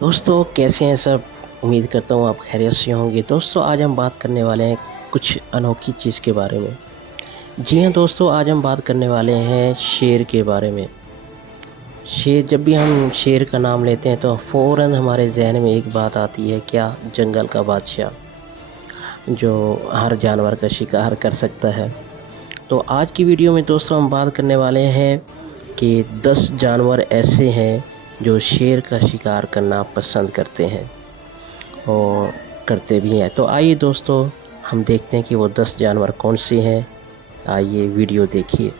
दोस्तों कैसे हैं सब। उम्मीद करता हूँ आप खैरियत से होंगे। दोस्तों आज हम बात करने वाले हैं कुछ अनोखी चीज़ के बारे में। जी हाँ दोस्तों, आज हम बात करने वाले हैं शेर के बारे में। शेर, जब भी हम शेर का नाम लेते हैं तो फ़ौरन हमारे जहन में एक बात आती है, क्या? जंगल का बादशाह जो हर जानवर का शिकार कर सकता है। तो आज की वीडियो में दोस्तों हम बात करने वाले हैं कि 10 जानवर ऐसे हैं जो शेर का शिकार करना पसंद करते हैं और करते भी हैं। तो आइए दोस्तों हम देखते हैं कि वो 10 जानवर कौन से हैं। आइए वीडियो देखिए।